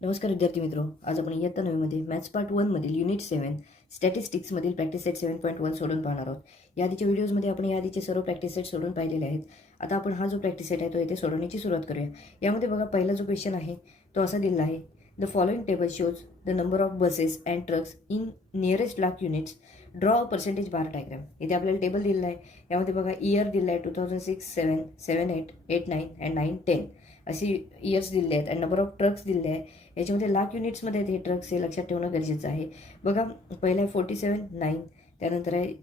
नमस्कार विद्यार्थी मित्रो, आज आपण इयत्ता 9मध्ये मॅथ्स पार्ट 1 मधील युनिट 7 स्टॅटिस्टिक्स मधील प्रॅक्टिस सेट 7.1 सोडून पाहणार आहोत. या आधीच्या व्हिडिओजमध्ये आपण या आधीचे सर्व प्रॅक्टिस सेट सोडून पाहिलेले आहेत. आता आपण हा जो प्रॅक्टिस सेट आहे तो इथे सोडवण्याची सुरुवात करूया. यामध्ये बघा, पहिला जो क्वेश्चन आहे तो असा दिलेला आहे, the following table shows the number of buses and trucks in nearest lakh units, draw a percentage bar diagram. इथे आपल्याला टेबल दिलेला आहे. यामध्ये बघा, इयर दिलेला आहे 2006, 7, 7, 8, 8, 9 अँड 9, 10 अशी इयर्स दिलेले आहेत. आणि नंबर ऑफ ट्रक्स दिलेले आहे. याच्यामध्ये लाख युनिट्समध्ये हे ट्रक्स हे लक्षात ठेवणं गरजेचं आहे. बघा, पहिला आहे 47, 9, त्यानंतर आहे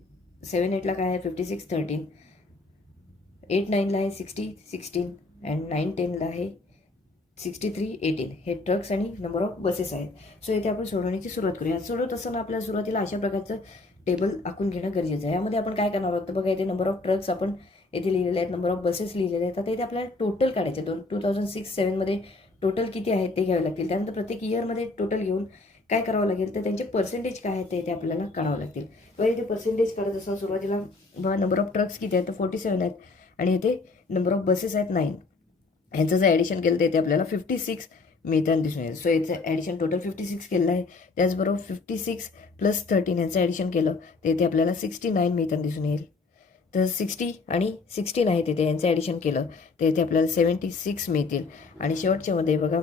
7, 8ला काय आहे 56, 13, 8, 9ला आहे 60, 16 अँड 9, 10ला आहे 63, 18. हे ट्रक्स आणि नंबर ऑफ बसेस आहेत. सो इथे आपण सोडवण्याची सुरुवात करूया. सोडवत असताना आपल्याला सुरुवातीला अशा प्रकारचं टेबल आखून घेणं गरजेचं आहे. यामध्ये आपण काय करणार आहोत तर बघा, इथे नंबर ऑफ ट्रक्स आपण इथे लिहिलेले आहेत, नंबर ऑफ बसेस लिहिलेले आहेत. आता इथे आपल्याला टोटल काढायचे 2006, 7मध्ये टोटल किती आहेत ते घ्यावे लागतील. त्यानंतर प्रत्येक इयरमध्ये टोटल घेऊन काय करावं लागेल तर त्यांचे पर्सेंटेज काय आहेत ते आपल्याला काढावं लागतील. बघा, इथे पर्सेंटेज काढत असताना सुरुवातीला बघा, नंबर ऑफ ट्रक्स किती आहेत तर 47 आहेत आणि इथे नंबर ऑफ बसेस आहेत 9. यांचं जर ॲडिशन केलं तर इथे आपल्याला 56 मिळताना दिसून येईल. सो याचं ॲडिशन टोटल 56 केलं आहे. त्याचबरोबर 56 + 13 यांचं ॲडिशन केलं तर इथे आपल्याला 69 मिळताना दिसून येईल. तर 60 आणि 16 आहे तिथे, यांचं ॲडिशन केलं तर इथे आपल्याला 76 मिळतील. आणि शेवटच्यामध्ये बघा,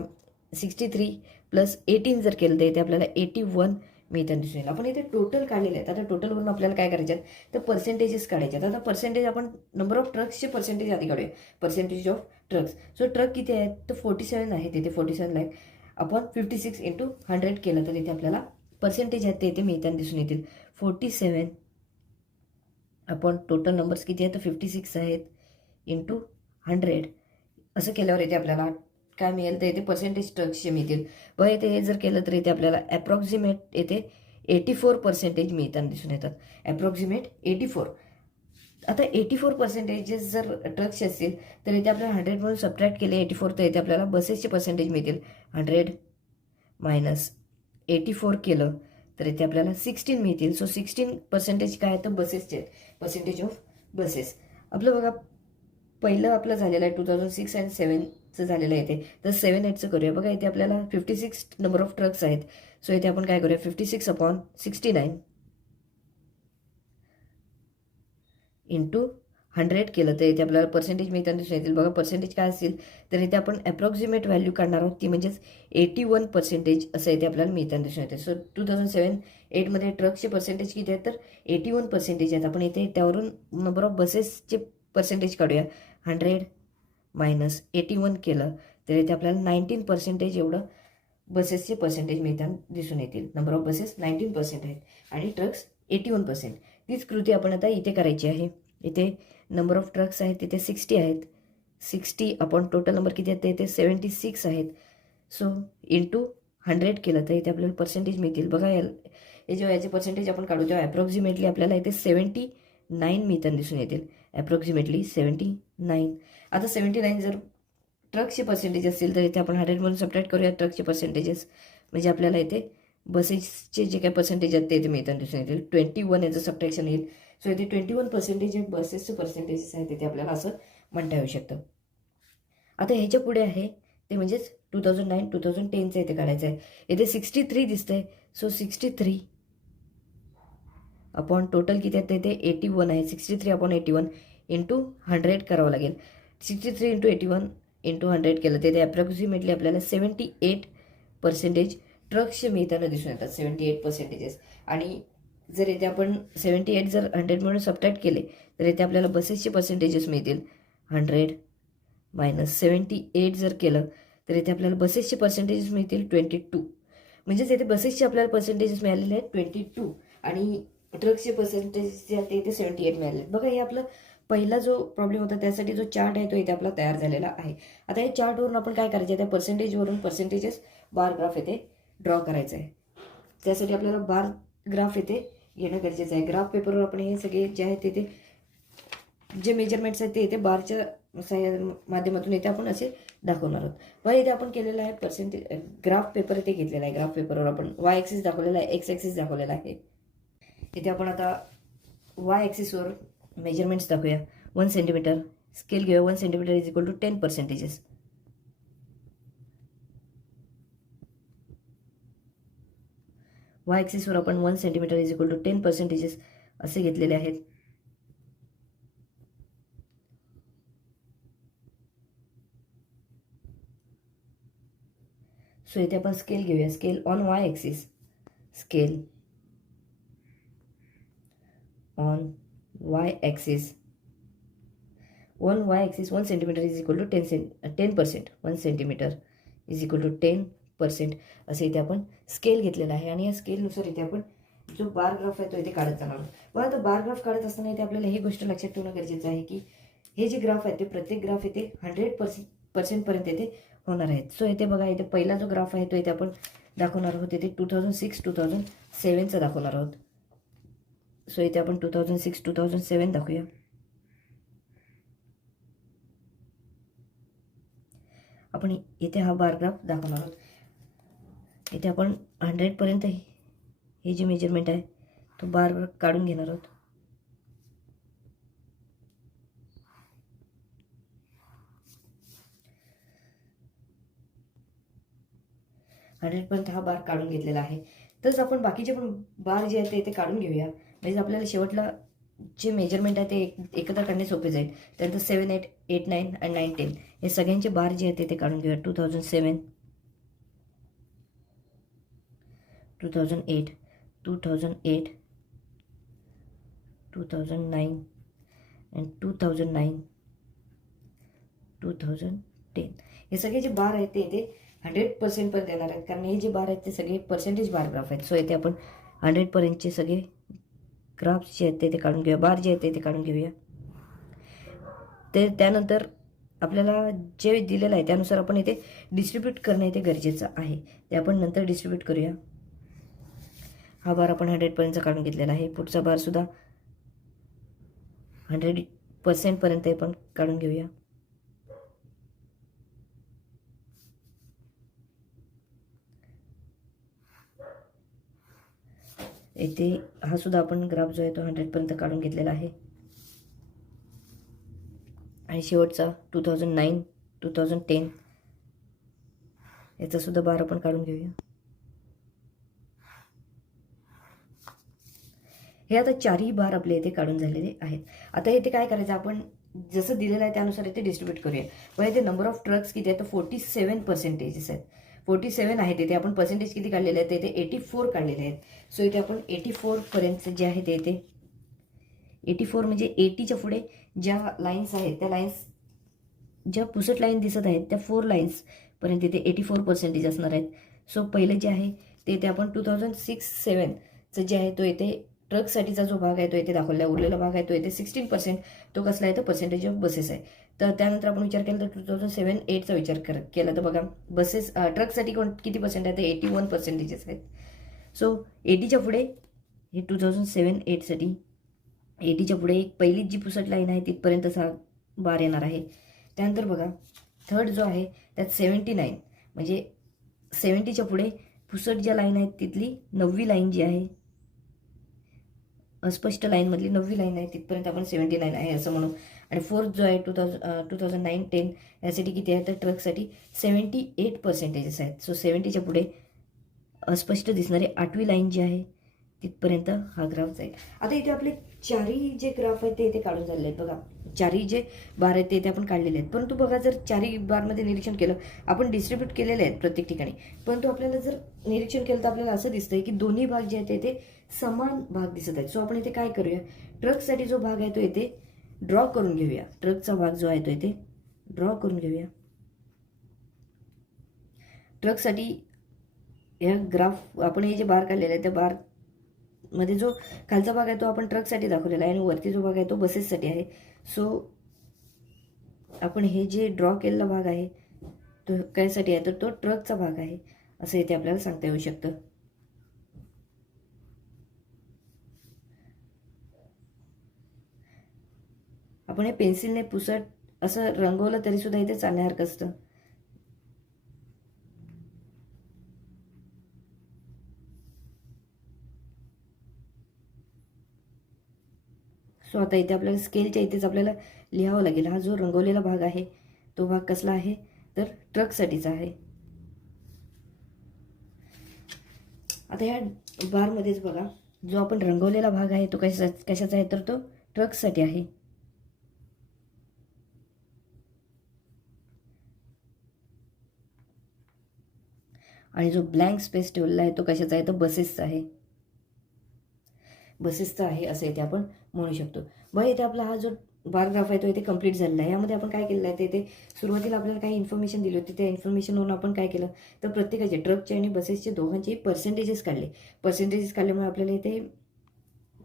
63 + 18 जर केलं तर इथे आपल्याला 81 मिळताना दिसून येईल. आपण इथे टोटल काढलेले आहेत. आता टोटलवरून आपल्याला काय करायचे आहेत तर पर्सेंटेजेस काढायचे आहेत. आता पर्सेंटेज आपण नंबर ऑफ ट्रक्सचे पर्सेंटेज आधी काढूया. Percentage of trucks. So truck किती आहेत तर 47 आहे तिथे, 47 आहे. आपण 56 × 100 केलं तर इथे आपल्याला पर्सेंटेज आहेत ते इथे मिळताना दिसून येतील. 47 आपण टोटल नंबर्स किती आहेत तर 56 आहेत × 100 असं केल्यावर इथे आपल्याला काय मिळेल तर इथे पर्सेंटेज ट्रक्सचे मिळतील. बघा, इथे हे जर केलं तर इथे आपल्याला ॲप्रॉक्सिमेट इथे 84% मिळताना दिसून येतात. ॲप्रॉक्सिमेट 84. आता 84% जर ट्रक्सचे असतील तर इथे आपल्याला 100मधून सबट्रॅक्ट केले 84 तर इथे आपल्याला बसेसचे पर्सेंटेज मिळतील. 100 - 84 केलं तर इथे आपल्याला 16 मिळतील. सो 16% काय आहे तर बसेसचे आहेत, पर्सेंटेज ऑफ बसेस. आपलं बघा, पहिलं आपलं झालेलं आहे 2006 आणि 7चं झालेलं आहे इथे. तर 7, 8चं करूया. बघा, इथे आपल्याला 56 नंबर ऑफ ट्रक्स आहेत. सो इथे आपण काय करूया, 56/69 × 100 केलं तर इथे आपल्याला पर्सेंटेज मिळताना दिसून येतील. बघा, पर्सेंटेज काय असेल तर इथे आपण ॲप्रॉक्सिमेट व्हॅल्यू काढणार आहोत, ती म्हणजेच 81% असं इथे आपल्याला मिळताना दिसून येते. सो 2007, 8मध्ये ट्रक्सचे पर्सेंटेज किती आहेत तर 81% आहेत. आपण इथे त्यावरून नंबर ऑफ बसेसचे पर्सेंटेज काढूया. 100 - 81 केलं तर इथे आपल्याला 19% एवढं बसेसचे पर्सेंटेज मिळताना दिसून येतील. नंबर ऑफ बसेस 19% आहेत आणि ट्रक्स 81%. तीच कृती आपण आता इथे करायची आहे. इथे नंबर ऑफ ट्रक्स आहेत तिथे 60 आहेत. 60 आपण टोटल नंबर किती आहेत ते इथे 76 आहेत. सो × 100 केलं तर इथे आपल्याला पर्सेंटेज मिळतील. बघा, हे जेव्हा याचे पर्सेंटेज आपण काढू तेव्हा ॲप्रॉक्सिमेटली आपल्याला इथे 79 मिळताना दिसून येतील. ॲप्रॉक्सिमेटली 79. आता 79 जर ट्रक्सचे पर्सेंटेज असतील तर इथे आपण 100मधून सबट्रॅक्ट करूया ट्रकचे पर्सेंटेजेस. म्हणजे आपल्याला इथे बसेसचे जे काही पर्सेंटेज आहेत ते इथे मिळताना दिसून येतील. 21 याचं सबट्रॅक्शन येईल. सो इथे 21% जे बसेसचे पर्सेंटेजेस आहेत तिथे आपल्याला असं म्हणता येऊ शकतं. आता ह्याच्या पुढे आहे ते म्हणजेच 2009, 2010चं इथे काढायचं आहे. इथे 63 दिसतंय. सो 63 आपण टोटल किती आहेत इथे 81 आहे. 63/81 × 100 करावं लागेल. 63 × 81 × 100 केलं तर ते ॲप्रॉक्सिमेटली आपल्याला 78% ट्रक्सचे मिळताना दिसून येतात. 78%. आणि जर इथे आपण 78 जर 100 म्हणून सबट्रॅक्ट केले तर इथे आपल्याला बसेसचे पर्सेंटेजेस मिळतील. 100 - 78 जर केलं तर इथे आपल्याला बसेसचे पर्सेंटेजेस मिळतील 22. म्हणजेच इथे बसेसचे आपल्याला पर्सेंटेजेस मिळालेले आहेत 22 आणि ट्रक्सचे पर्सेंटेज जे आहेत ते इथे 78 मिळाले. बघा, हे आपलं पहिला जो प्रॉब्लेम होता त्यासाठी जो चार्ट आहे तो इथे आपला तयार झालेला आहे. आता या चार्टवरून आपण काय करायचं आहे, त्या पर्सेंटेजवरून पर्सेंटेजेस बार ग्राफ येथे ड्रॉ करायचं आहे. त्यासाठी आपल्याला बार ग्राफ येथे घेणं गरजेचं आहे. ग्राफ पेपरवर आपण हे सगळे जे आहेत तिथे जे मेजरमेंट्स आहेत ते इथे बारच्या माध्यमातून इथे आपण असे दाखवणार आहोत. बघा, इथे आपण केलेलं आहे पर्सेंटेज ग्राफ पेपर इथे घेतलेला आहे. ग्राफ पेपरवर आपण वाय ॲक्सिस दाखवलेला आहे, एक्स ॲक्सिस दाखवलेला आहे. इथे आपण आता वाय ॲक्सिसवर मेजरमेंट्स दाखवूया. 1 सेंटीमीटर स्केल घेऊया. 1 सेंटीमीटर = 10%. वाय ॲक्सिसवर आपण 1 सेंटीमीटर इज इक्वल टू 10% असे घेतलेले आहेत. सो इथे आपण स्केल घेऊया. Scale on Y axis, scale on Y axis, on Y axis 1 centimetre is equal to 10%. 1 centimetre is equal to 10% असे इथे आपण स्केल घेतलेला आहे. आणि या स्केलनुसार इथे आपण जो बार ग्राफ आहे तो इथे काढत जाणार आहोत. बघा, आता बार ग्राफ काढत असताना इथे आपल्याला ही गोष्ट लक्षात ठेवणं गरजेचं आहे की हे जे ग्राफ आहे ते प्रत्येक ग्राफ इथे 100% पर्यंत इथे होणार आहेत. सो इथे बघा, इथे पहिला जो ग्राफ आहे तो इथे आपण दाखवणार आहोत. इथे 2006-2007चा दाखवणार आहोत. सो इथे आपण 2006-2007 दाखवूया. आपण इथे हा बार ग्राफ दाखवणार आहोत. इथे आपण 100पर्यंत हे जे मेजरमेंट आहे तो बार ग्राफ काढून घेणार आहोत. पर्यंत हा बार काढून घेतलेला आहे. तसंच आपण बाकीचे पण बार जे आहेत ते इथे काढून घेऊया. म्हणजे आपल्याला शेवटला जे मेजरमेंट आहे ते एकत्र करणे सोपे जाईल. त्यानंतर 7, 8, 8, 9 आणि 9, 10 हे सगळ्यांचे बार जे आहेत ते काढून घेऊया. 2007, 2008, 2008, 2009 and 2009, 2010 हे सगळे जे बार आहेत ते इथे 100% पर्यंत येणार आहेत. कारण हे जे बार आहेत ते सगळे पर्सेंटेज बार ग्राफ आहेत. सो इथे आपण 100पर्यंतचे सगळे ग्राफ्स जे आहेत ते काढून घेऊया. बार जे आहेत ते काढून घेऊया. ते त्यानंतर आपल्याला जे दिलेलं आहे त्यानुसार आपण इथे डिस्ट्रीब्यूट करणं इथे गरजेचं आहे. ते आपण नंतर डिस्ट्रीब्यूट करूया. हा बार आपण 100पर्यंतचा काढून घेतलेला आहे. पुढचा बार सुद्धा 100% पर्यंत आपण काढून घेऊया. इथे हा सुद्धा आपण ग्राफ जो आहे तो 100पर्यंत काढून घेतलेला आहे. आणि शेवटचा 2009, 2010 याचा सुद्धा बार आपण काढून घेऊया. हे आता चारही बार आपले इथे काढून झालेले आहेत. आता इथे काय करायचं, आपण जसं दिलेलं आहे त्यानुसार इथे डिस्ट्रीब्यूट करूया. पण इथे नंबर ऑफ ट्रक्स किती आहे तर 47% आहेत. 47 आहेत. इथे आपण पर्सेंटेज किती काढलेले आहेत, इथे 84 काढलेले आहेत. सो इथे आपण 84पर्यंत जे आहे ते इथे 84 म्हणजे 80च्या पुढे ज्या लाईन्स आहेत त्या लाईन्स ज्या पुसट लाईन दिसत आहेत त्या 4 लाईन्सपर्यंत इथे 84% असणार आहेत. सो पहिले जे आहे ते इथे आपण 2006-07चं जे आहे तो इथे ट्रकसाठीचा जो भाग आहे तो इथे दाखवला आहे. उरलेला भाग आहे तो इथे 16%. तो कसला आहे तर पर्सेंटेज ऑफ बसेस आहे. तर त्यानंतर आपण विचार केला तर 2007-08चा विचार केला तर बघा बसेस ट्रकसाठी किती पर्सेंट आहे तर 81% आहेत. सो 80च्या पुढे हे 2007-08साठी 80च्या पुढे एक पहिली जी पुसट लाईन आहे तिथपर्यंतचा बार येणार आहे. त्यानंतर बघा थर्ड जो आहे त्यात 79 म्हणजे 70च्या पुढे पुसट ज्या लाईन आहेत तिथली 9वी लाईन जी आहे अस्पष्ट लाईनमधली 9वी लाईन आहे तिथपर्यंत आपण 79 आहे असं म्हणू. आणि फोर्थ जो आहे 2009-10 यासाठी किती आहे तर ट्रकसाठी 78% आहेत. सो 70च्या पुढे अस्पष्ट दिसणारी 8वी लाईन जी आहे तिथपर्यंत हा ग्राफ जाईल. आता इथे आपले चारही जे ग्राफ आहेत ते इथे काढून झालेले आहेत. बघा चारही जे बार आहेत ते इथे आपण काढलेले आहेत. परंतु बघा जर चारही बारमध्ये निरीक्षण केलं आपण डिस्ट्रीब्यूट केलेले आहेत प्रत्येक ठिकाणी. परंतु आपल्याला जर निरीक्षण केलं तर आपल्याला असं दिसतंय की दोन्ही भाग जे आहेत ते समान भाग दिसत आहेत. सो आपण इथे काय करूया, ट्रकसाठी जो भाग आहे तो इथे ड्रॉ करून घेऊया. ट्रकचा भाग जो आहे तो इथे ड्रॉ करून घेऊया. ट्रकसाठी या ग्राफ आपण हे जे बार काढलेले आहे त्या बार मध्ये जो खालचा भाग आहे तो आपण ट्रकसाठी दाखवलेला आहे आणि वरती जो भाग आहे तो बसेससाठी आहे. सो आपण हे जे ड्रॉ केलेला भाग आहे तो कायसाठी आहे तर तो ट्रकचा भाग आहे असं इथे आपल्याला सांगता येऊ शकतं. आपण हे पेन्सिलने पुसट असं रंगवलं तरी सुद्धा इथे चालण्यासारखं असतं. सो आता इथे आपल्याला स्केलच्या इथेच आपल्याला लिहावं लागेल. हा जो रंगवलेला भाग आहे तो भाग कसला आहे तर ट्रकसाठीचा आहे. आता ह्या बारमध्येच बघा, जो आपण रंगवलेला भाग आहे तो कशाचा आहे, तर तो ट्रकसाठी आहे. आणि जो ब्लँक स्पेस ठेवलेला आहे तो कशाचा आहे, तो बसेसचा आहे. बसेसचा आहे असं इथे आपण म्हणू शकतो. बघा इथे आपला हा जो बार ग्राफ आहे तो इथे कंप्लीट झालेला आहे. यामध्ये आपण काय केलेलं आहे, ते सुरुवातीला आपल्याला काही इन्फॉर्मेशन दिली होती. त्या इन्फॉर्मेशनवरून आपण काय केलं, तर प्रत्येकाचे ट्रकचे आणि बसेसचे दोघांचे पर्सेंटेजेस काढले. पर्सेंटेजेस काढल्यामुळे आपल्याला इथे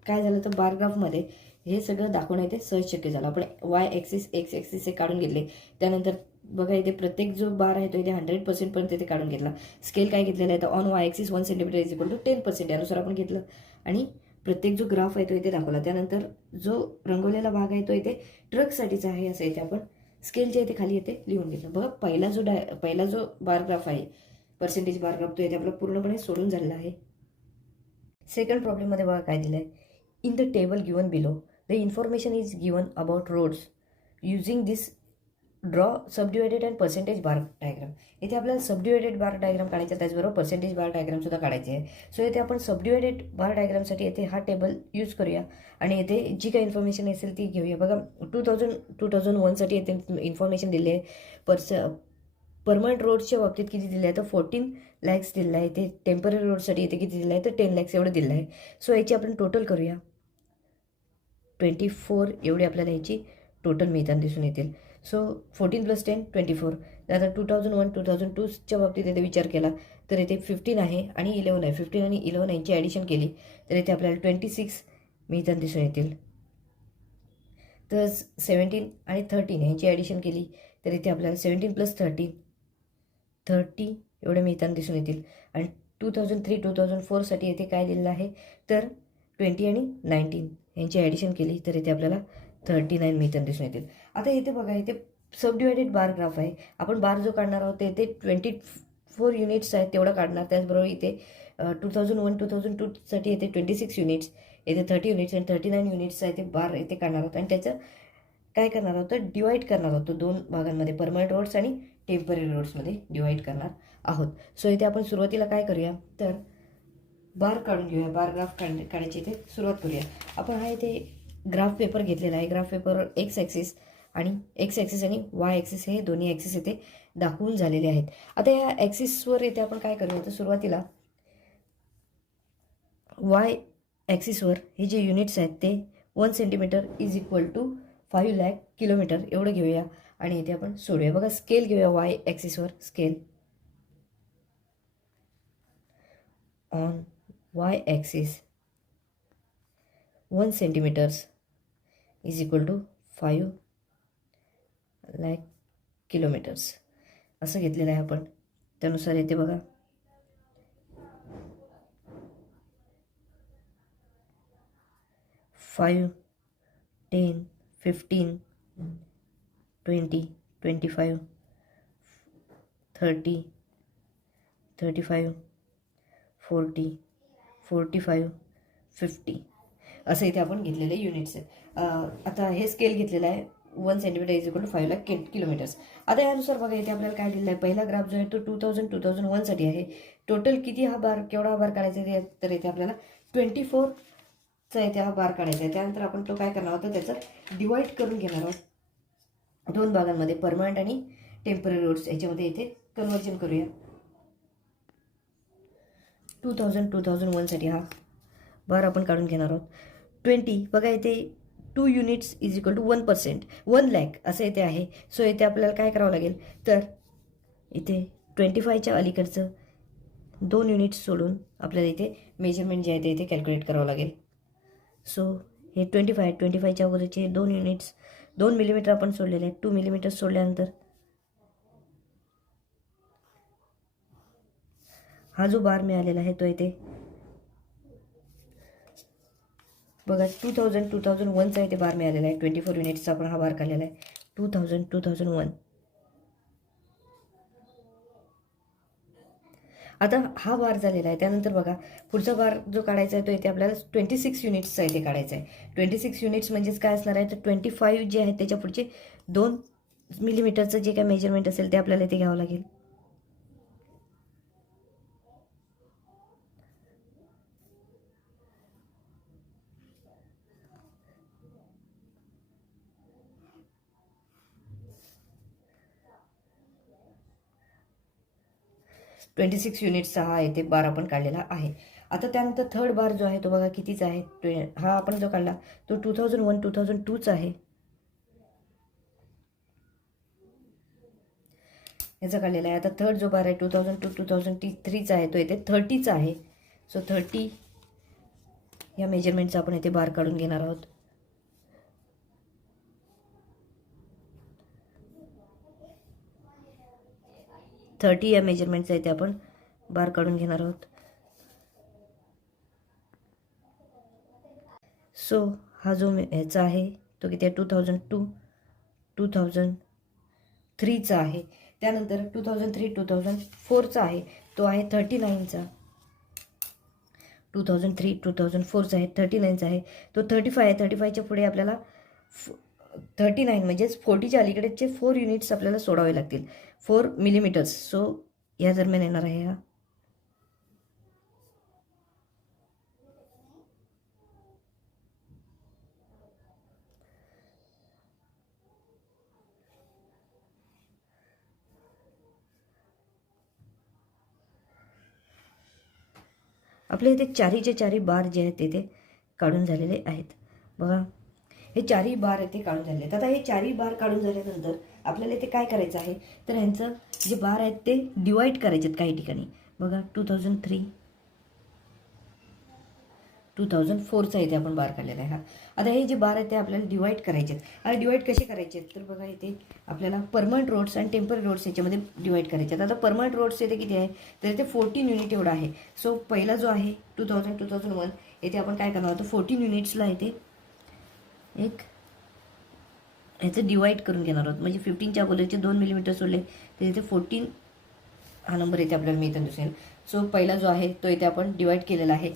काय झालं, तर बार ग्राफमध्ये हे सगळं दाखवणं इथे सहज शक्य झालं. आपण वाय ॲक्सिस एक्स ॲक्सिस हे काढून घेतले. त्यानंतर बघा इथे प्रत्येक जो बार आहे तो इथे 100% पर्यंत इथे काढून घेतला. स्केल काय घेतलेला आहे, तर on Y axis 1 centimetre is equal to 10% यानुसार आपण घेतलं आणि प्रत्येक जो ग्राफ आहे तो इथे दाखवला. त्यानंतर जो रंगवलेला भाग आहे तो इथे ट्रकसाठीचा आहे असं इथे आपण स्केलच्या इथे खाली इथे लिहून घेतलं. बघा पहिला जो बार ग्राफ आहे, पर्सेंटेज बार ग्राफ, तो इथे आपला पूर्णपणे सोडून झालेला आहे. सेकंड प्रॉब्लेममध्ये बघा काय दिलं आहे, in the table given below the information is given about roads using this draw subdivided and percentage bar diagram. इथे आपल्याला सबडिवायडेड बार डायग्राम काढायचा, त्याचबरोबर पर्सेंटेज बार डायग्राम सुद्धा काढायचे आहे. सो इथे आपण सबडिवायडेड बार डायग्रामसाठी इथे हा टेबल यूज करूया आणि इथे जी काही इन्फॉर्मेशन असेल ती घेऊया. बघा 2001साठी इथे इन्फॉर्मेशन दिली आहे. परमनंट रोड्सच्या बाबतीत किती दिलं आहे, तर 14 lakhs दिलं आहे. ते टेम्पररी रोडसाठी इथे किती दिलं आहे, तर 10 lakhs एवढं दिलं आहे. सो याची आपण टोटल करूया. 24 एवढी आपल्याला याची टोटल मिळताना दिसून येतील. सो 14 + 10 24. आता 2001 2002च्या बाबतीत इथे विचार केला तर इथे 15 आहे आणि 11 आहे. 15 आणि 11 यांची ॲडिशन केली तर इथे आपल्याला 26 मिळताना दिसून येतील. तर 17 आणि 13 यांची ॲडिशन केली तर इथे आपल्याला 17 + 13 30 एवढे मिळताना दिसून येतील. आणि 2003 2004साठी इथे काय दिलेलं आहे, तर 20 आणि 19 यांची ॲडिशन केली तर इथे आपल्याला 39 मिळताना दिसून येतील. आता इथे बघा, इथे सबडिवायडेड बार ग्राफ आहे. आपण बार जो काढणार आहोत ते इथे 24 युनिट्स आहेत तेवढं काढणार. त्याचबरोबर इथे 2001 2002साठी इथे 26 युनिट्स, इथे 30 युनिट्स आणि 39 युनिट्स आहे ते बार इथे काढणार आहोत. आणि त्याचं काय करणार आहोत, तर डिवाईड करणार आहोत. 2 भागांमध्ये परमनंट रोड्स आणि टेम्पररी रोड्समध्ये डिवाईड करणार आहोत. सो इथे आपण सुरुवातीला काय करूया, तर बार काढून घेऊया. बार ग्राफ काढायची इथे सुरुवात करूया. आपण हा इथे ग्राफ पेपर घेतलेला आहे. ग्राफ पेपर एक्स ॲक्सिस आणि वाय ॲक्सिस हे दोन्ही ॲक्सिस इथे दाखवून झालेले आहेत. आता या ॲक्सिसवर इथे आपण काय करूया, तर सुरुवातीला वाय ॲक्सिसवर हे जे युनिट्स आहेत ते 1 centimetre is equal to 5 lakh kilometre एवढं घेऊया आणि इथे आपण सोडूया. बघा स्केल घेऊया. वाय ॲक्सिसवर scale on Y axis 1 centimetres is equal to 5 lakh kilometres असं घेतलेलं आहे आपण. त्यानुसार येते बघा 5 10 15 20 25 30 35 40 45 50 असं इथे आपण घेतलेले युनिट्स आहेत. आता हे स्केल घेतलेलं आहे 1 centimetre is equal to 5 lakh kilometres. आता यानुसार बघा इथे आपल्याला काय दिलेलं आहे, पहिला ग्राफ जो आहे तो 2001साठी आहे. टोटल किती केवढा हा बार काढायचा आहे, तर इथे आपल्याला 24चा इथे हा बार काढायचा आहे. त्यानंतर आपण तो काय करणार आहोत, त्याचं डिवाईड करून घेणार आहोत 2 भागांमध्ये, परमनंट आणि टेम्पररी रोड्स याच्यामध्ये इथे कन्वर्जन करूया. 2001साठी हा बार आपण काढून घेणार आहोत. 20 बघा इथे 2 units is equal to 1%, 1 lakh असं इथे आहे. सो इथे आपल्याला काय करावं लागेल, तर इथे 25च्या अलीकडचं 2 युनिट्स सोडून आपल्याला इथे मेजरमेंट जे आहे ते इथे कॅल्क्युलेट करावं लागेल. सो हे 25च्या अगोदरचे 2 युनिट्स 2 मिलीमीटर आपण सोडलेले आहेत. 2 मिलीमीटर सोडल्यानंतर हा जो बार मिळालेला आहे तो इथे बघा 2001चा इथे बार मिळालेला आहे. 24 युनिट्सचा आपण हा बार काढलेला आहे. 2001. आता हा बार झालेला आहे. त्यानंतर बघा पुढचा बार जो काढायचा आहे तो इथे आपल्याला 26 युनिट्सचा इथे काढायचा आहे. 26 युनिट्स म्हणजेच काय असणार आहे, तर 25 जे आहेत त्याच्या पुढचे 2 मिलीमीटरचं जे काय मेजरमेंट असेल ते आपल्याला इथे घ्यावं लागेल. 26 युनिट्सचा हा इथे बार आपण काढलेला आहे. आता त्यानंतर थर्ड बार जो आहे तो बघा कितीचा आहे. हा आपण जो काढला तो 2001 2002चा आहे. याचा काढलेला आहे. आता थर्ड जो बार आहे 2002 2003चा आहे तो इथे 30चा आहे. सो 30 या मेजरमेंटचा आपण इथे बार काढून घेणार आहोत. या मेजरमेंटचा इथे आपण बार काढून घेणार आहोत. सो हा जो ह्याचा आहे तो किती आहे 2002 2003चा आहे. त्यानंतर 2003 2004चा आहे तो आहे 39चा. 2003 2004चा आहे 39चा आहे तो 35 आहे. 35च्या पुढे आपल्याला 39 म्हणजेच 40च्या अलीकडेचे 4 युनिट्स आपल्याला सोडावे लागतील. 4 मिलीमीटर्स. सो या दरम्यान येणार आहे हा. आपले इथे चारीचे चारी बार जे आहेत ते काढून झालेले आहेत. बघा हे चारही बार इथे काढून झाले आहेत. आता हे चारही बार काढून झाल्यानंतर आपल्याला इथे काय करायचं आहे तर ह्यांचं जे बार आहेत ते डिवाईड करायचे आहेत काही ठिकाणी. बघा 2003 2004चा इथे आपण बार काढलेला आहे. आता हे जे बार आहेत ते आपल्याला डिवाईड करायचे आहेत. आणि डिवाईड कसे करायचे आहेत तर बघा इथे आपल्याला परमनंट रोड्स आणि टेम्पररी रोड्स याच्यामध्ये डिवाईड करायचे आहेत. आता परमनंट रोड्स इथे किती आहे तर इथे 14 युनिट एवढा आहे. सो पहिला जो आहे 2001 इथे आपण काय करणार आहोत 14 युनिट्सला इथे एक ह्याचं डिवाईड करून घेणार आहोत. म्हणजे 15च्या अगोदरचे 2 मिलीमीटर सोडले तर इथे 14 हा नंबर इथे आपल्याला मिळताना दिसेल. सो पहिला जो आहे तो इथे आपण डिवाईड केलेला आहे.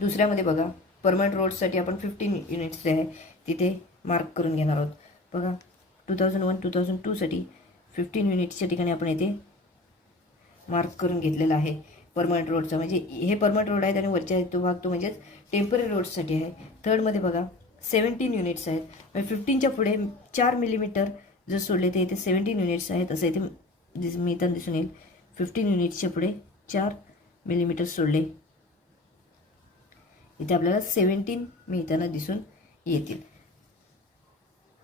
दुसऱ्यामध्ये बघा परमनंट रोड्ससाठी आपण 15 युनिट्स जे आहे तिथे मार्क करून घेणार आहोत. बघा 2001 2002साठी 15 युनिट्सच्या ठिकाणी आपण इथे मार्क करून घेतलेला आहे परमनंट रोडचा. म्हणजे हे परमनंट रोड आहेत आणि वरच्या तो भाग तो म्हणजेच टेम्पररी रोड्ससाठी आहे. थर्डमध्ये बघा 17 युनिट्स आहेत. म्हणजे 15च्या पुढे 4 मिलीमीटर जर सोडले तर इथे 17 युनिट्स आहेत असं इथे मिळताना दिसून येईल. 15 युनिट्सच्या पुढे 4 मिलीमीटर सोडले इथे आपल्याला 17 मिळताना दिसून येतील.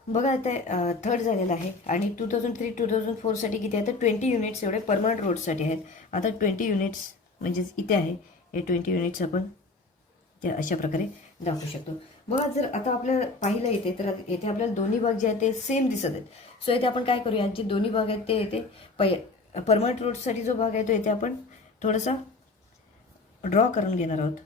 बघा आता थर्ड झालेला आहे आणि 2003 2004साठी किती आहे तर 20 युनिट्स एवढे परमनंट रोडसाठी आहेत. आता 20 युनिट्स म्हणजेच इथे आहे हे 20 युनिट्स आपण त्या अशा प्रकारे दाखवू शकतो. बघा जर आता आपल्याला पाहिलं इथे तर इथे आपल्याला दोन्ही भाग जे आहेत ते सेम दिसत आहेत. सो इथे आपण काय करूया जे दोन्ही भाग आहेत ते इथे परमनंट रोडसाठी जो भाग आहे तो इथे आपण थोडासा ड्रॉ करून घेणार आहोत.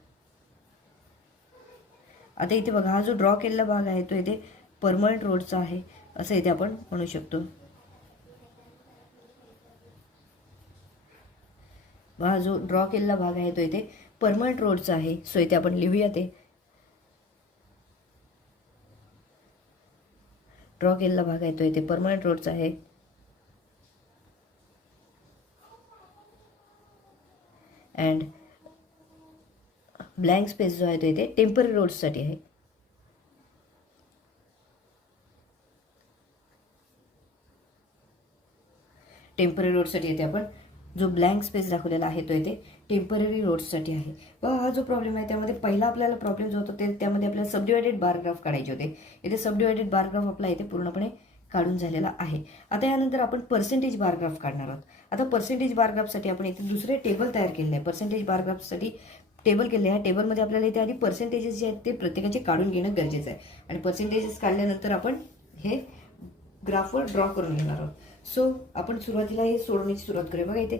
आता इथे बघा हा जो ड्रॉ केलेला भाग आहे तो इथे परमनंट रोडचा आहे असं इथे आपण म्हणू शकतो. हा जो ड्रॉ केलेला भाग आहे तो इथे परमनंट रोडचा आहे. सो इथे आपण लिहूया ते ड्रॉ केलेला भाग आहे तो इथे परमनंट रोडचा आहे. अँड ब्लँक स्पेस जो आहे तो इथे टेम्पररी रोड्ससाठी आहे. टेम्पररी रोडसाठी इथे आपण जो ब्लँक स्पेस दाखवलेला आहे तो इथे टेम्पररी रोड्ससाठी आहे. बघा हा जो प्रॉब्लेम आहे त्यामध्ये पहिला आपल्याला प्रॉब्लेम जो होता ते त्यामध्ये आपल्याला सबडिवायडेड बार ग्राफ काढायचे होते. इथे सबडिवायडेड बार ग्राफ आपला इथे पूर्णपणे काढून झालेला आहे. आता यानंतर आपण पर्सेंटेज बार ग्राफ काढणार आहोत. आता पर्सेंटेज बार ग्राफसाठी आपण इथे दुसरे टेबल तयार केले आहे. पर्सेंटेज बार ग्राफसाठी टेबल केले आहे. टेबलमध्ये आपल्याला इथे आधी पर्सेंटेजेस जे आहेत ते प्रत्येकाचे काढून घेणं गरजेचं आहे आणि पर्सेंटेजेस काढल्यानंतर आपण हे ग्राफवर ड्रॉ करून घेणार आहोत. सो आपण सुरुवातीला हे सोडवण्याची सुरुवात करूया. बघा इथे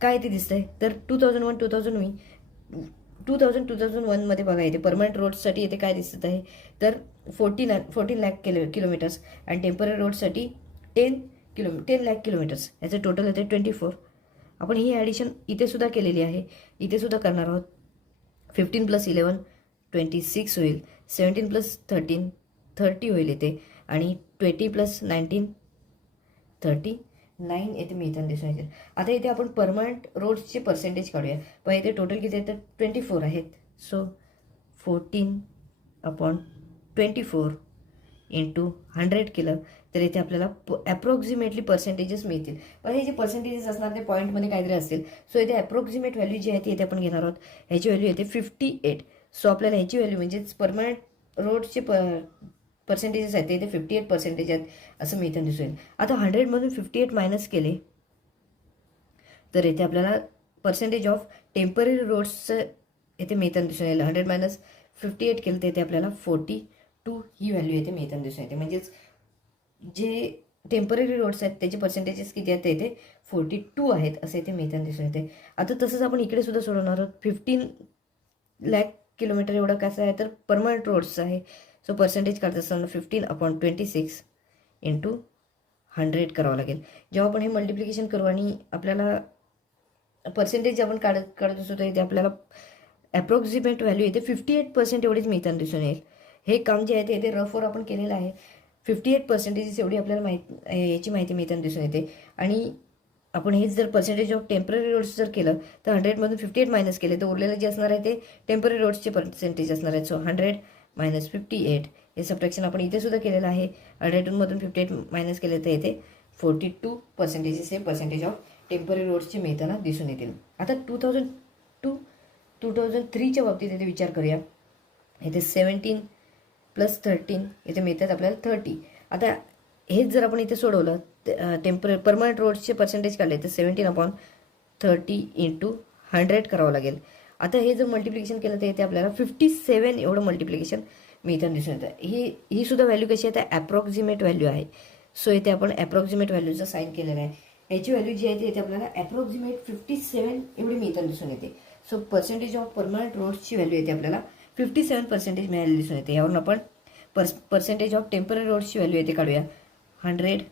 काय इथे दिसतंय तर 2001 मध्ये बघा इथे परमनंट रोड्ससाठी इथे काय दिसत आहे तर 14 लाख किलोमीटर्स आणि टेम्पररी रोडसाठी 10 लाख किलोमीटर्स याचं टोटल येते 24. आपण ही ॲडिशन इथे सुद्धा केलेली आहे. इथे सुद्धा करणार आहोत. 15 + 11 26 होईल. 17 + 13 30 होईल इथे आणि 20 + 19 39 येथे मिळताना दिसून येतील. आता इथे आपण परमनंट रोड्सचे पर्सेंटेज काढूया. पण इथे टोटल किती आहे तर 24 आहेत. सो 14/24 इंटू 100 केलं तर इथे आपल्याला अप्रॉक्सिमेटली पर्सेंटेजेस मिळतील. पण हे जे पर्सेंटेजेस असणार ते पॉईंटमध्ये काहीतरी असतील. सो इथे अप्रॉक्सिमेट व्हॅल्यू जी आहे ती इथे आपण घेणार आहोत. ह्याची व्हॅल्यू येते 58. सो आपल्याला ह्याची व्हॅल्यू म्हणजेच परमनंट रोडचे पर्सेंटेजेस आहेत ते इथे 58% आहेत असं मी इथे दिसून येईल. आता 100मधून 58 मायनस केले तर इथे आपल्याला पर्सेंटेज ऑफ टेम्पररी रोड्सचं इथे मिळताना दिसून येईल. 100 मायनस 58 केलं तर इथे आपल्याला 42 ही व्हॅल्यू इथे मिळताना दिसून येते. म्हणजेच जे टेम्पररी रोड्स आहेत त्याचे पर्सेंटेजेस किती आहेत ते इथे 42 आहेत असं इथे मिळताना दिसून येते. आता तसंच आपण इकडे सुद्धा सोडवणार आहोत. 15 लाख किलोमीटर एवढं कसं आहे तर परमनंट रोड्स आहे. सो पर्सेंटेज काढत असताना 15/26 इंटू 100 करावं लागेल. जेव्हा आपण हे मल्टिप्लिकेशन करू आणि आपल्याला पर्सेंटेज आपण काढत असतो तर इथे आपल्याला अप्रॉक्सिमेट व्हॅल्यू इथे 58% एवढीच मिळताना दिसून येईल. हे काम जे आहे ते इथे रफवर आपण केलेलं आहे. 58% एवढी आपल्याला याची माहिती मिळताना दिसून येते. आणि आपण हेच जर पर्सेंटेज ऑफ टेम्पररी रोड्स जर केलं तर 100मधून 58 मायनस केले तर उरलेलं जे असणार आहे ते टेम्पररी रोड्सचे पर्सेंटेज असणार आहेत. सो 100 मायनस 58 हे सबट्रॅक्शन आपण इथे सुद्धा केलेलं आहे. 100मधून 58 मायनस केले तर इथे 42% हे पर्सेंटेज ऑफ टेम्पररी रोड्सचे मिळताना दिसून येतील. आता 2003च्या बाबतीत इथे विचार करूया. इथे 17 + 13 इथे मिळतात आपल्याला 30. आता हेच जर आपण इथे सोडवलं परमनंट रोड्सचे पर्सेंटेज काढले तर 17/30 इंटू 100 करावं लागेल. आता हे जर मल्टिप्लिकेशन केलं तर इथे आपल्याला 57 एवढं मल्टिप्लिकेशन मिळताना दिसून येतं. ही सुद्धा व्हॅल्यू कशी आहे तर ॲप्रॉक्सिमेट व्हॅल्यू आहे. सो इथे आपण ॲप्रॉक्सिमेट व्हॅल्यूचं साईन केलेलं आहे. याची व्हॅल्यू जी आहे ती इथे आपल्याला ॲप्रॉक्सिमेट 57 एवढी मिळताना दिसून येते. सो पर्सेंटेज ऑफ परमनंट रोड्सची व्हॅल्यू येते आपल्याला 57% मिळालेली दिसून येते. यावरून आपण पर्सेंटेज ऑफ टेम्पररी रोड्सची व्हॅल्यू येते काढूया. 100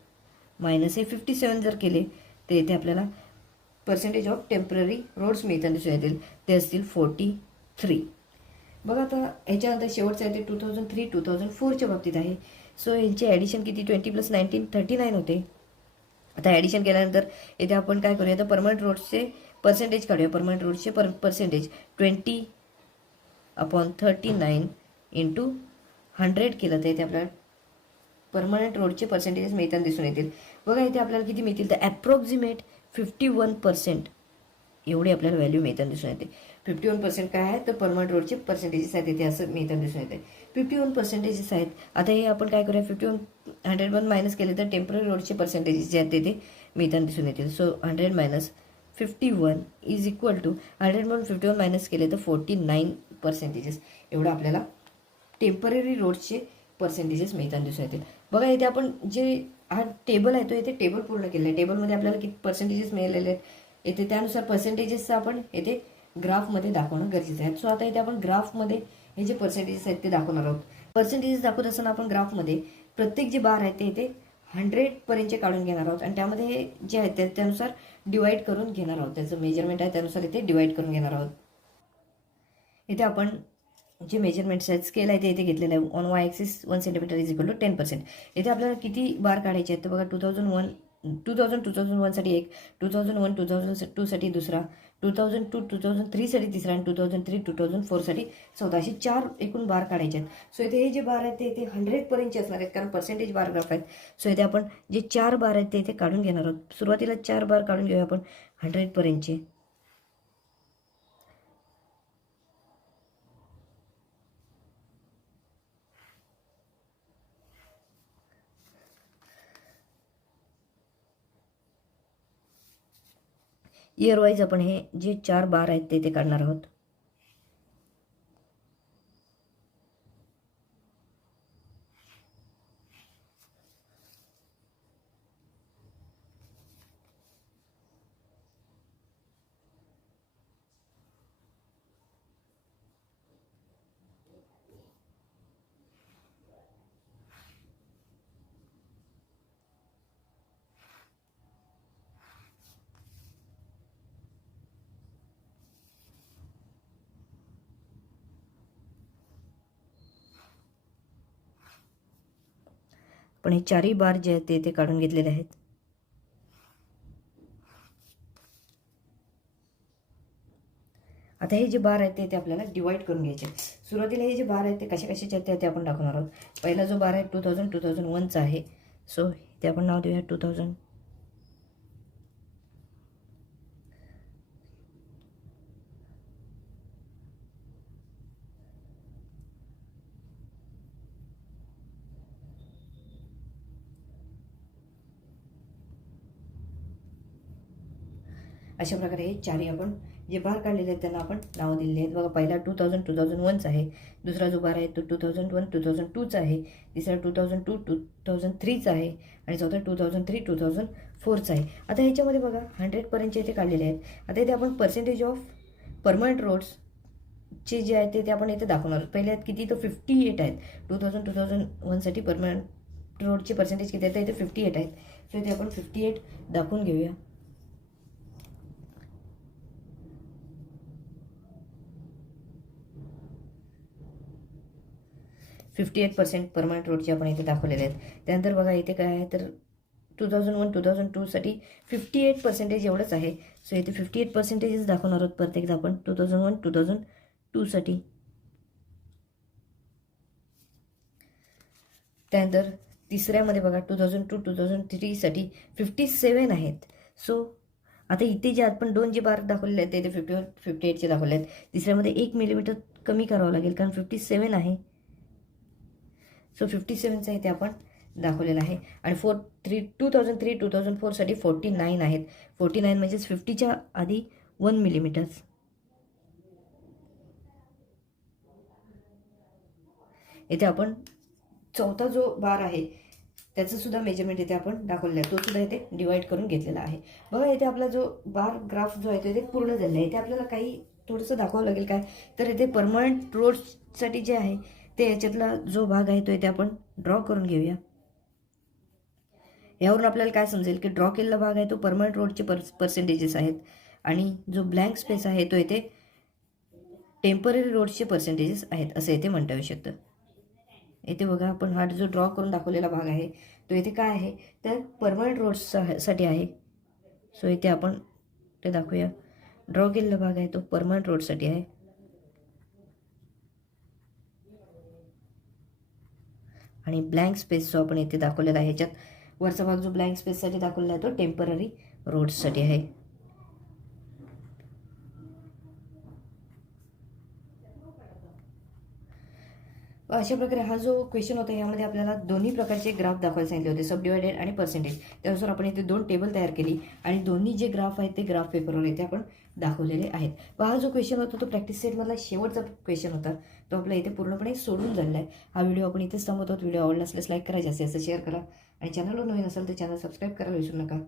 मायनस हे 57 जर केले तर इथे आपल्याला पर्सेंटेज ऑफ टेम्पररी रोड्स मिळताना दिसून येतील. ते असतील 43. बघा आता ह्याच्यानंतर शेवटचं आहे ते 2003-2004च्या बाबतीत आहे. सो यांचे ॲडिशन किती 20 + 19 39 होते. आता ॲडिशन केल्यानंतर इथे आपण काय करूया तर परमनंट रोड्सचे पर्सेंटेज काढूया. परमनंट रोड्सचे पर्सेंटेज 20/39 इंटू 100 केलं तर इथे आपल्याला परमनंट रोडचे पर्सेंटेजेस मिळताना दिसून येतील. बघा इथे आपल्याला किती मिळतील तर ॲप्रॉक्सिमेट 51% एवढी आपल्याला व्हॅल्यू मिळताना दिसून येते. 51% काय आहे तर परमनंट रोडचे पर्सेंटेजेस आहेत इथे असं मिळताना दिसून येते. 51% आहेत. आता हे आपण काय करूया 51 100 मायनस केले तर टेम्पररी रोडचे पर्सेंटेजेस जे आहेत ते मिळताना दिसून येतील. So 100 minus 51 is equal to 100मधून 51 मायनस केले तर 49% एवढं आपल्याला टेम्पररी रोडचे पर्सेंटेजेस मिळताना दिसून येतील. बघा इथे आपण जे हा टेबल आहे तो इथे टेबल पूर्ण केलेला आहे. टेबलमध्ये आपल्याला किती पर्सेंटेजेस मिळालेले आहेत इथे त्यानुसार पर्सेंटेजेसचं आपण इथे ग्राफमध्ये दाखवणं गरजेचं आहे. सो आता इथे आपण ग्राफमध्ये हे जे पर्सेंटेजेस आहेत ते दाखवणार आहोत. पर्सेंटेजेस दाखवत असताना आपण ग्राफमध्ये प्रत्येक जे बार आहेत ते इथे 100पर्यंतचे काढून घेणार आहोत आणि त्यामध्ये हे जे आहेत त्यानुसार डिवाइड करून घेणार आहोत. त्याचं मेजरमेंट आहे त्यानुसार इथे डिवाइड करून घेणार आहोत. इथे आपण जे मेजरमेंट्स आहेत स्केल आहे ते इथे घेतलेलं आहे. On Y axis 1 centimetre is equal to 10%. इथे आपल्याला किती बार काढायचे आहेत तर बघा 2001 साठी एक, 2001-2002 साठी दुसरा, 2002-2003 साठी तिसरा आणि 2003-2004 साठी चौथा. अशी 4 एकूण बार काढायचे आहेत. सो इथे हे जे बार आहेत ते इथे 100पर्यंतचे असणार आहेत कारण पर्सेंटेज बार ग्राफ आहेत. सो इथे आपण जे 4 बार आहेत ते इथे काढून घेणार आहोत. सुरुवातीला 4 बार काढून घेऊया आपण 100पर्यंतचे. इयर वाईज आपण हे जे 4 बार आहेत ते काढणार आहोत. पण हे 4ही बार जे आहेत ते काढून घेतलेले आहेत. आता हे जे बार आहेत ते आपल्याला डिवाइड करून घ्यायचे. सुरुवातीला हे जे बार आहेत ते कशा कशाचे आहेत ते आपण दाखवणार आहोत. पहिला जो बार आहे 2001चा आहे. सो ते आपण नाव देऊया 2000. अशा प्रकारे हे चारही आपण जे बार काढलेले आहेत त्यांना आपण नावं दिलेली आहेत. बघा, पहिला 2001चा आहे. दुसरा जो बार आहे तो 2001-2002चा आहे. तिसरा 2002-2003चा आहे. आणि चौथा 2003-2004चा आहे. आता ह्याच्यामध्ये बघा 100पर्यंतचे इथे काढलेले आहेत. आता इथे आपण पर्सेंटेज ऑफ परमनंट रोड्सचे जे आहे ते आपण इथे दाखवणार आहोत. पहिले आहेत किती, तर 58 आहेत. 2001साठी परमनंट रोडचे पर्सेंटेज किती आहेत, तर इथे 58 आहेत. सो इथे आपण 58 दाखवून घेऊया. %58 परमनंट रोडचे आपण इथे दाखवलेले आहेत. त्यानंतर बघा इथे काय आहे, तर 2001-2002साठी 58% एवढंच आहे. सो इथे 58% दाखवणार आहोत प्रत्येकदा आपण 2001-2002साठी. त्यानंतर तिसऱ्यामध्ये बघा 2002-2003साठी 57 आहेत. सो आता इथे जे आपण दोन जे बार दाखवलेले आहेत ते 58चे दाखवले आहेत. तिसऱ्यामध्ये 1 मिलीमीटर कमी करावं लागेल कारण 57 आहे. सो 57चा इथे आपण दाखवलेला आहे. आणि 2003-2004साठी 49 आहेत. 49 म्हणजेच 50च्या आधी 1 मिलीमीटर. इथे आपण चौथा जो बार आहे त्याचं सुद्धा मेजरमेंट इथे आपण दाखवलेलं आहे. तो सुद्धा इथे डिवाइड करून घेतलेला आहे. बघा इथे आपला जो बार ग्राफ जो आहे तो इथे पूर्ण झालेला आहे. इथे आपल्याला काही थोडंसं दाखवावं लागेल. काय तर इथे परमनंट रोड्ससाठी जे आहे ते याच्यातला जो भाग आहे तो इथे आपण ड्रॉ करून घेऊया. यावरून आपल्याला काय समजेल की ड्रॉ केलेला भाग आहे तो परमनंट रोडचे पर्सेंटेजेस आहेत आणि जो ब्लँक स्पेस आहे तो इथे टेम्पररी रोड्सचे पर्सेंटेजेस आहेत असं इथे म्हणता येऊ शकतं. इथे बघा आपण हा जो ड्रॉ करून दाखवलेला भाग आहे तो इथे काय आहे तर परमनंट रोड्ससाठी आहे. सो इथे आपण ते दाखवूया. ड्रॉ केलेला भाग आहे तो परमनंट रोडसाठी आहे. आणि ब्लँक स्पेस जो आपण इथे दाखवलेला आहे ह्याच्यात वरचा भाग जो ब्लँक स्पेससाठी दाखवलेला आहे तो टेम्पररी रोड्ससाठी आहे. अशा प्रकारे हा जो क्वेश्चन होता यामध्ये आपल्याला दोन्ही प्रकारचे ग्राफ दाखवायला सांगितले होते, सब डिवायडेड आणि पर्सेंटेज. त्यानुसार आपण इथे 2 टेबल तयार केली आणि दोन्ही जे ग्राफ आहेत ते ग्राफ पेपरवर इथे आपण दाखवलेले आहेत. हा जो क्वेश्चन होता तो प्रॅक्टिस सेटमधला शेवटचा क्वेश्चन होता. तो आपला इथे पूर्णपणे सोडून झालेला आहे. हा व्हिडिओ आपण इथेच थांबवतो. व्हिडिओ आवडला असल्यास लाईक करा, जास्तीत जास्त शेअर करा आणि चॅनलवर नवीन असेल तर चॅनल सबस्क्राईब करायला विसरू नका.